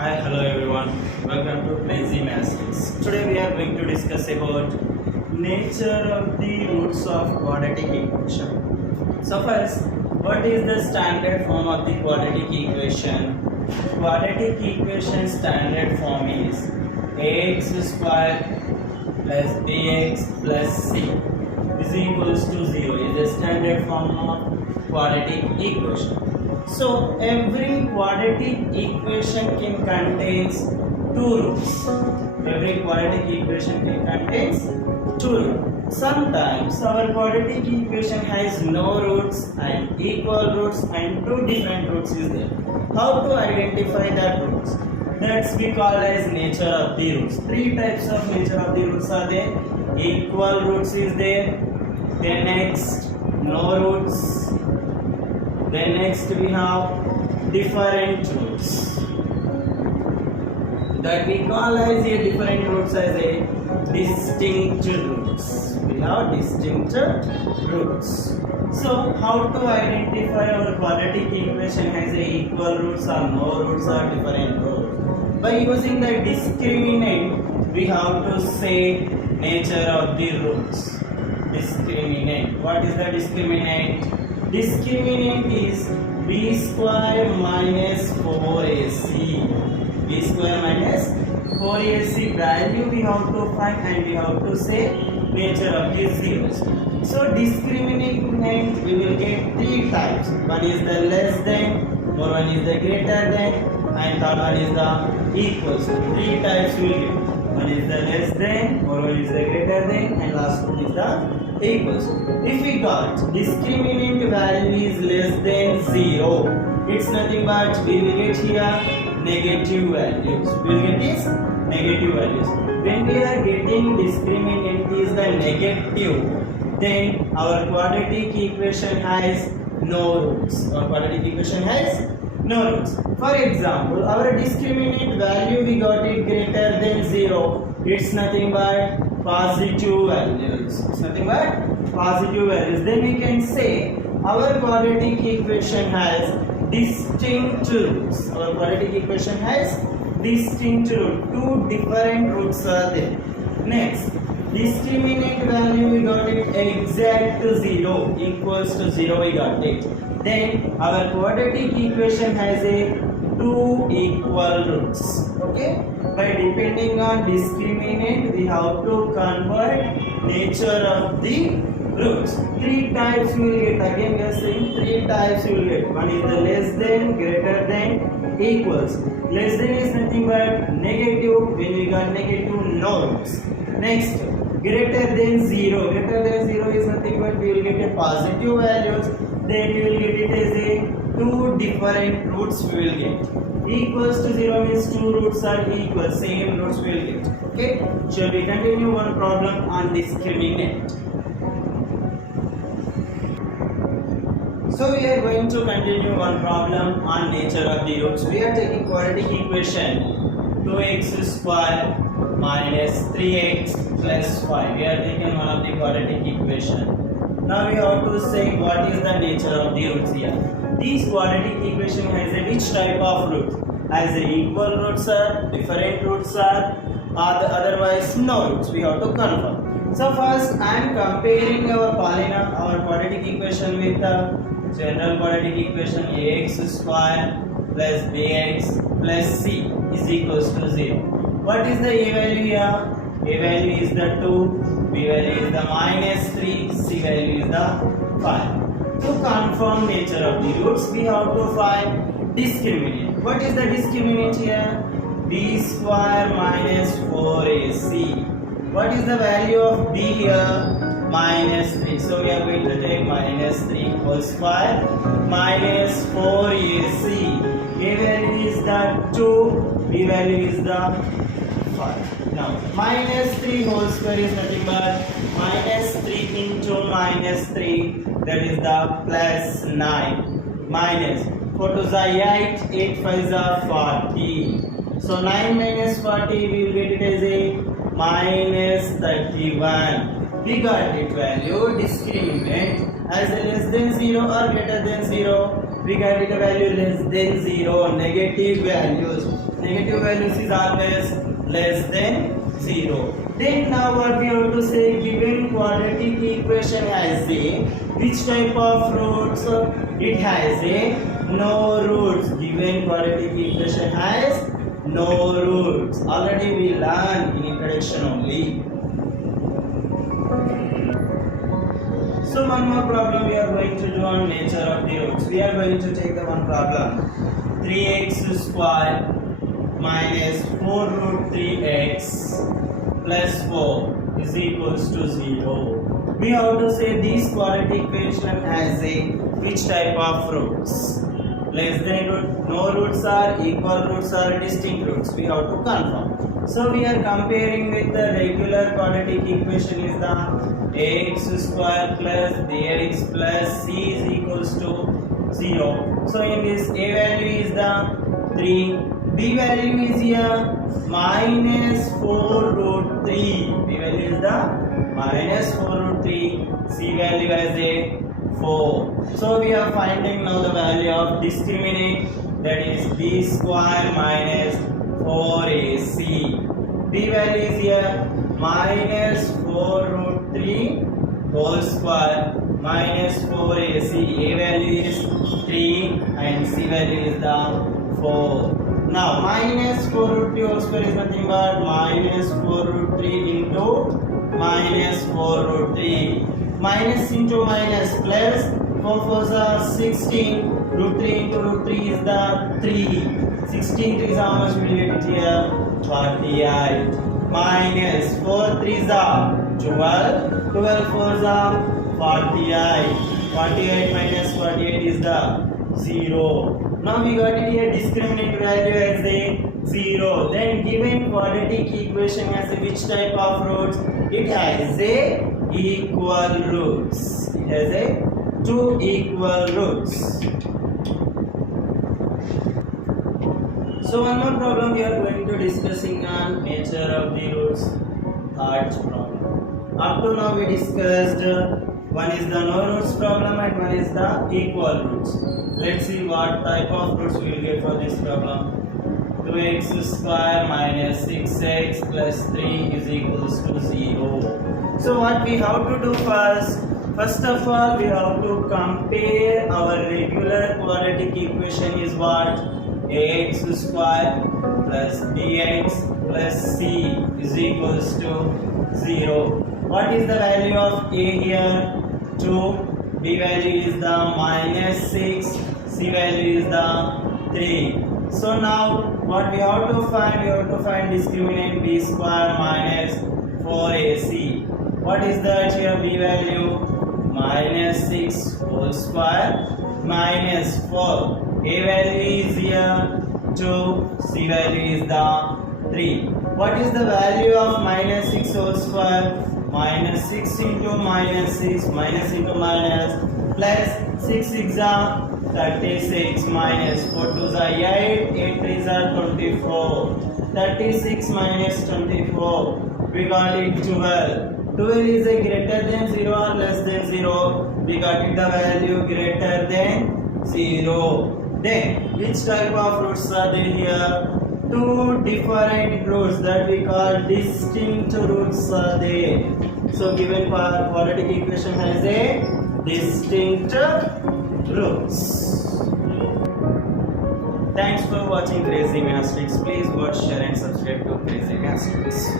Hi, hello everyone. Welcome to Lazy Maths. Today we are going to discuss about nature of the roots of quadratic equation. So first, what is the standard form of the quadratic equation? Quadratic equation standard form is ax square plus bx plus c is equals to 0 is the standard form of quadratic equation. So every quadratic equation can contains two roots. Every quadratic equation can contains two roots. Sometimes our quadratic equation has no roots and equal roots and two different roots is there. How to identify that roots? That's we call as nature of the roots. Three types of nature of the roots are there. Equal roots is there. Then next no roots. Then next we have different roots. That we call as a different roots as a distinct roots. We have distinct roots. So how to identify our quadratic equation has a equal roots or no roots or different roots? By using the discriminant, we have to say nature of the roots. Discriminant. What is the discriminant? Discriminant is b square minus 4ac. b square minus 4ac value we have to find and we have to say nature of the zeros. So discriminant we will get three types. One is the less than, more one is the greater than, and third one is the equals. Three types we will get. One is the less than, more one is the greater than, and last one is the equals. If we got discriminant value is less than 0, it's nothing but we will get here negative values. We will get this negative values. When we are getting discriminant is the negative, then our quadratic equation has no roots. Our quadratic equation has no roots. For example, our discriminant value we got it greater than 0. It's nothing but positive values. It's nothing but positive values. Then we can say our quadratic equation has distinct roots. Our quadratic equation has distinct roots. Two different roots are there. Next, discriminant value we got it exact 0 equals to 0 we got it. Then our quadratic equation has a two equal roots. Okay, by depending on discriminant we have to convert nature of the roots. Three types we will get. Again we are saying three types we will get. One is the less than, greater than, equals. Less than is nothing but negative. When we got negative, no roots. Next, greater than 0. Greater than 0 is nothing but we will get a positive values. Then we will get it as a two different roots we will get. Equals to 0 means two roots are equal. Same roots we will get. Okay. Shall we continue one problem on discriminant? So we are going to continue one problem on nature of the roots. We are taking quadratic equation 2x square minus 3x plus 5. We are taking one of the quadratic equation. Now we have to say what is the nature of the roots here. This quadratic equation has a which type of root? Has a equal roots are, different roots are, or otherwise no roots. We have to confirm. So first I am comparing our quadratic equation with the general quadratic equation ax square plus bx plus c is equals to 0. What is the a value here? A value is the 2, b value is the minus 3, c value is the 5. To confirm nature of the roots, we have to find discriminant. What is the discriminant here? b square minus 4ac. What is the value of b here? Minus 3. So we are going to take minus 3 whole square minus 4ac. A value is the 2, b value is the 5. Now minus 3 whole square is nothing but minus 3 into minus 3, that is the plus 9, minus 4 to the 8, 8 5 is 40. So 9 minus 40 we will get it as a minus 31. We got it value discriminant as a less than 0 or greater than 0. we get it a value less than 0. Negative values is always less than 0. Then now what we have to say, given quadratic equation has a which type of roots? It has a no roots. Given quadratic equation has no roots. Already we learned in introduction only. So one more problem we are going to do on nature of the roots. We are going to take the one problem. 3x square minus 4 root 3x plus 4 is equals to 0. We have to say this quadratic equation has a which type of roots? Less than root, no roots are, equal roots are, distinct roots. We have to confirm. So we are comparing with the regular quadratic equation is the ax square plus bx plus c is equals to 0. So in this a value is the 3, b value is here minus 4 root 3. B value is the minus 4 root 3. C value as a 4. So we are finding now the value of discriminant, that is b square minus 4ac. B value is here minus 4 root 3 whole square minus 4ac. A value is 3 and C value is the 4. Now minus 4 root 3 whole square is nothing but minus 4 root 3 into minus 4 root 3. Minus into minus plus 4 4s are 16. Root 3 into root 3 is the 3. 16 is how much we get it here? 48. Minus 4 3s are 12. 12 4s are 48. 48 minus 48 is the 0. Now we got it here discriminant value as a 0. Then given quadratic equation has a which type of roots? It has a equal roots. It has a 2 equal roots. So one more problem we are going to discussing on nature of the roots. Third problem. Up to now we discussed one is the no roots problem and one is the equal roots. Let's see what type of roots we will get for this problem. 2x square minus 6x plus 3 is equals to 0. So what we have to do first? First of all, we have to compare our regular quadratic equation is what? Ax square plus bx plus c is equals to 0. What is the value of a here? 2. B value is the minus 6. C value is the 3. So now what we have to find? We have to find discriminant b square minus 4ac. What is that here? B value minus 6 whole square minus 4. A value is here 2. C value is the 3. What is the value of minus 6 whole square? Minus 6 into minus 6 minus into minus plus 6 6 are 36 minus 4 2s are 8 8 3s are 24. 36 minus 24 we got it 12. 12 is a greater than 0 or less than 0? We got it the value greater than 0. Then which type of roots are there here? Two different roots that we call distinct roots are there. So given quadratic equation has a distinct roots. Thanks for watching Crazy Gymnastics. Please watch, share and subscribe to Crazy Gymnastics.